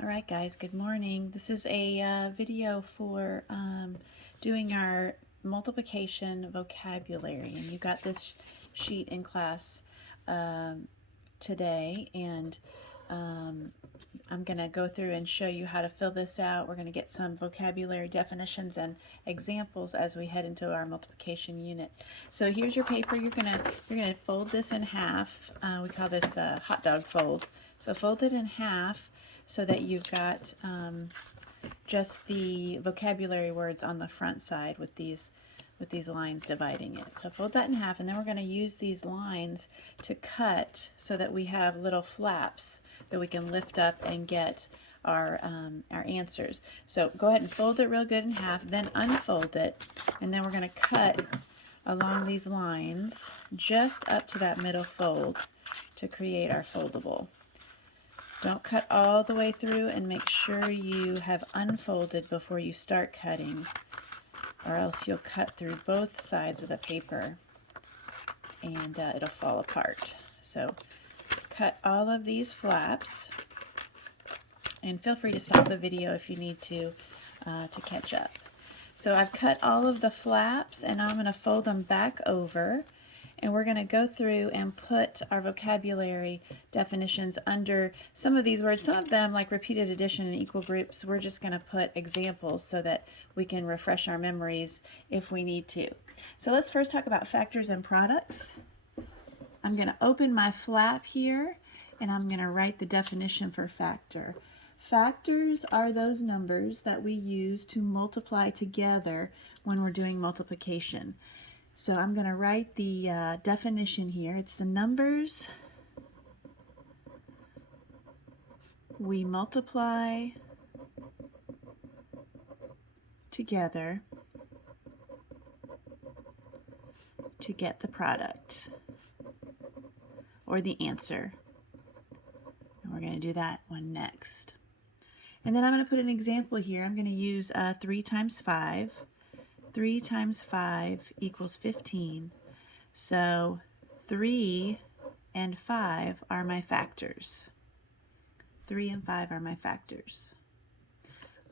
Alright guys, good morning. This is a video for doing our multiplication vocabulary, and you got this sheet in class today, and I'm going to go through and show you how to fill this out. We're going to get some vocabulary definitions and examples as we head into our multiplication unit. So here's your paper. You're gonna fold this in half. We call this a hot dog fold. So fold it in half so that you've got just the vocabulary words on the front side with these lines dividing it. So fold that in half, and then we're going to use these lines to cut so that we have little flaps that we can lift up and get our answers. So go ahead and fold it real good in half, then unfold it, and then we're going to cut along these lines just up to that middle fold to create our foldable. Don't cut all the way through, and make sure you have unfolded before you start cutting, or else you'll cut through both sides of the paper and it'll fall apart. So cut all of these flaps, and feel free to stop the video if you need to catch up. So I've cut all of the flaps, and I'm going to fold them back over, and we're going to go through and put our vocabulary definitions under some of these words. Some of them, like repeated addition and equal groups, we're just going to put examples so that we can refresh our memories if we need to. So let's first talk about factors and products. I'm going to open my flap here, and I'm going to write the definition for factor. Factors are those numbers that we use to multiply together when we're doing multiplication. So I'm going to write the definition here. It's the numbers we multiply together to get the product or the answer. And we're going to do that one next. And then I'm going to put an example here. I'm going to use 3 times 5. 3 times 5 equals 15. So 3 and 5 are my factors. 3 and 5 are my factors.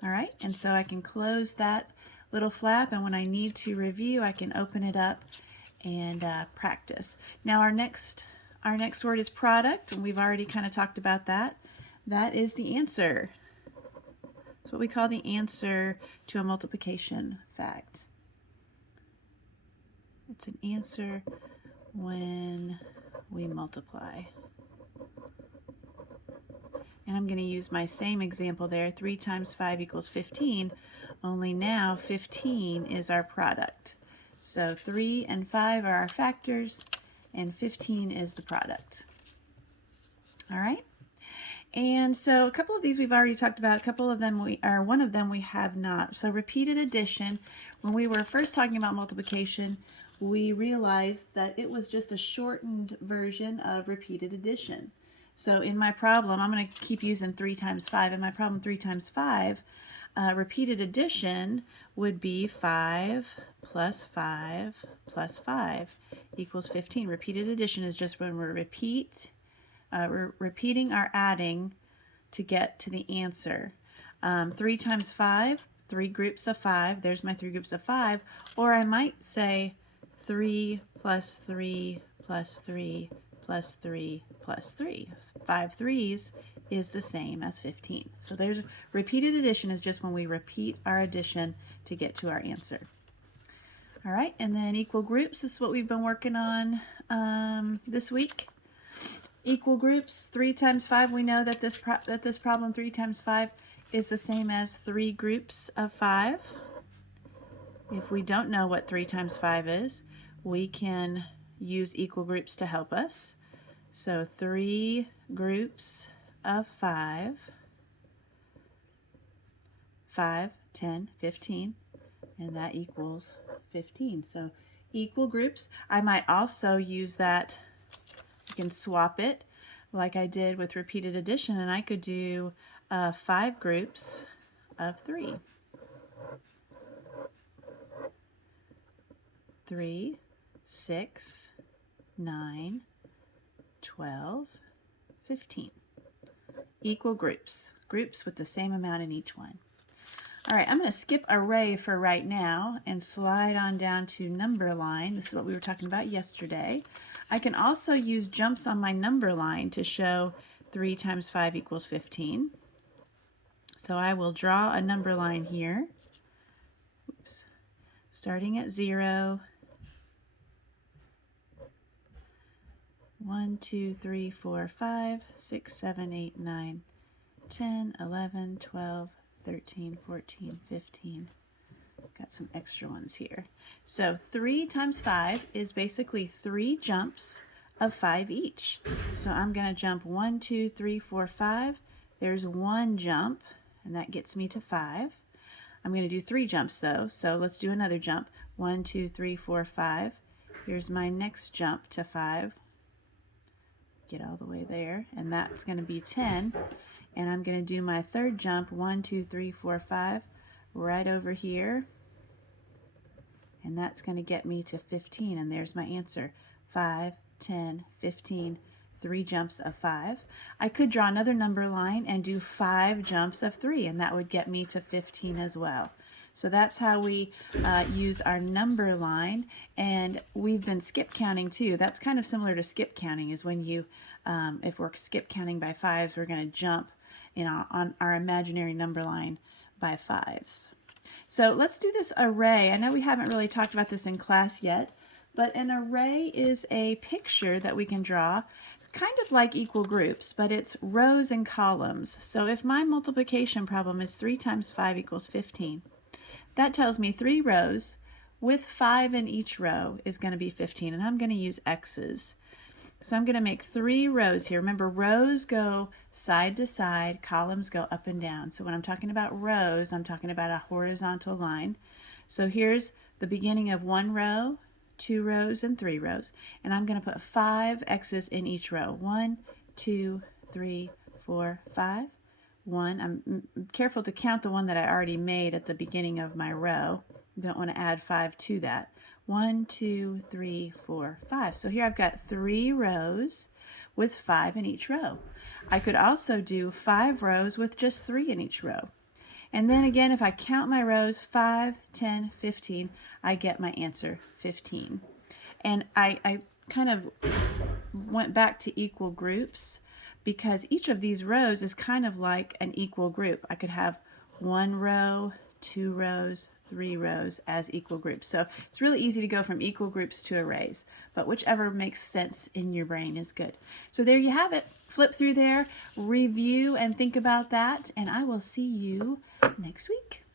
All right, and so I can close that little flap, and when I need to review, I can open it up and practice. Now our next word is product, and we've already kind of talked about that. That is the answer. It's what we call the answer to a multiplication fact. It's an answer when we multiply. And I'm going to use my same example there. 3 times 5 equals 15, only now 15 is our product. So 3 and 5 are our factors, and 15 is the product. All right? And so a couple of these we've already talked about. A couple of them one of them we have not. So repeated addition, when we were first talking about multiplication, we realized that it was just a shortened version of repeated addition. So in my problem, I'm going to keep using 3 times 5. In my problem 3 times 5, repeated addition would be 5 plus 5 plus 5 equals 15. Repeated addition is just when we're repeating our adding to get to the answer. 3 times 5, 3 groups of 5. There's my 3 groups of 5. Or I might say 3 plus 3 plus 3 plus 3 plus 3. 5 threes is the same as 15. So there's repeated addition is just when we repeat our addition to get to our answer. All right, and then equal groups, this is what we've been working on this week. Equal groups, 3 times 5, we know that this problem 3 times 5 is the same as 3 groups of 5. If we don't know what 3 times 5 is, we can use equal groups to help us. So 3 groups of 5, 5, 10, 15, and that equals 15. So equal groups. I might also use that, I can swap it like I did with repeated addition, and I could do 5 groups of 3. 3, 6, 9, 12, 15. Equal groups. groups with the same amount in each one. All right, I'm going to skip array for right now and slide on down to number line. This is what we were talking about yesterday. I can also use jumps on my number line to show 3 times 5 equals 15. So I will draw a number line here. Oops. Starting at 0. 1, 2, 3, 4, 5, 6, 7, 8, 9, 10, 11, 12, 13, 14, 15. Got some extra ones here. So 3 times 5 is basically 3 jumps of 5 each. So I'm going to jump 1, 2, 3, 4, 5. There's 1 jump, and that gets me to 5. I'm going to do 3 jumps though, so let's do another jump. 1, 2, 3, 4, 5. Here's my next jump to 5. Get all the way there, and that's going to be 10. And I'm going to do my third jump, 1, 2, 3, 4, 5, right over here. And that's going to get me to 15, and there's my answer. 5, 10, 15, 3 jumps of 5. I could draw another number line and do 5 jumps of 3, and that would get me to 15 as well. So that's how we use our number line, and we've been skip counting too. That's kind of similar to skip counting, is when you, if we're skip counting by 5s, we're going to jump on our imaginary number line by 5s. So let's do this array. I know we haven't really talked about this in class yet, but an array is a picture that we can draw kind of like equal groups, but it's rows and columns. So if my multiplication problem is 3 times 5 equals 15, that tells me 3 rows with 5 in each row is going to be 15, and I'm going to use X's. So I'm going to make 3 rows here. Remember, rows go side to side, columns go up and down. So when I'm talking about rows, I'm talking about a horizontal line. So here's the beginning of 1 row, 2 rows, and 3 rows. And I'm going to put 5 X's in each row. 1, 2, 3, 4, 5. 1. I'm careful to count the one that I already made at the beginning of my row. You don't want to add 5 to that. 1, 2, 3, 4, 5. So here I've got 3 rows with 5 in each row. I could also do 5 rows with just 3 in each row. And then again, if I count my rows, 5, 10, 15, I get my answer, 15. And I kind of went back to equal groups because each of these rows is kind of like an equal group. I could have 1 row, 2 rows, 3 rows as equal groups. So it's really easy to go from equal groups to arrays, but whichever makes sense in your brain is good. So there you have it. Flip through there, review and think about that, and I will see you next week.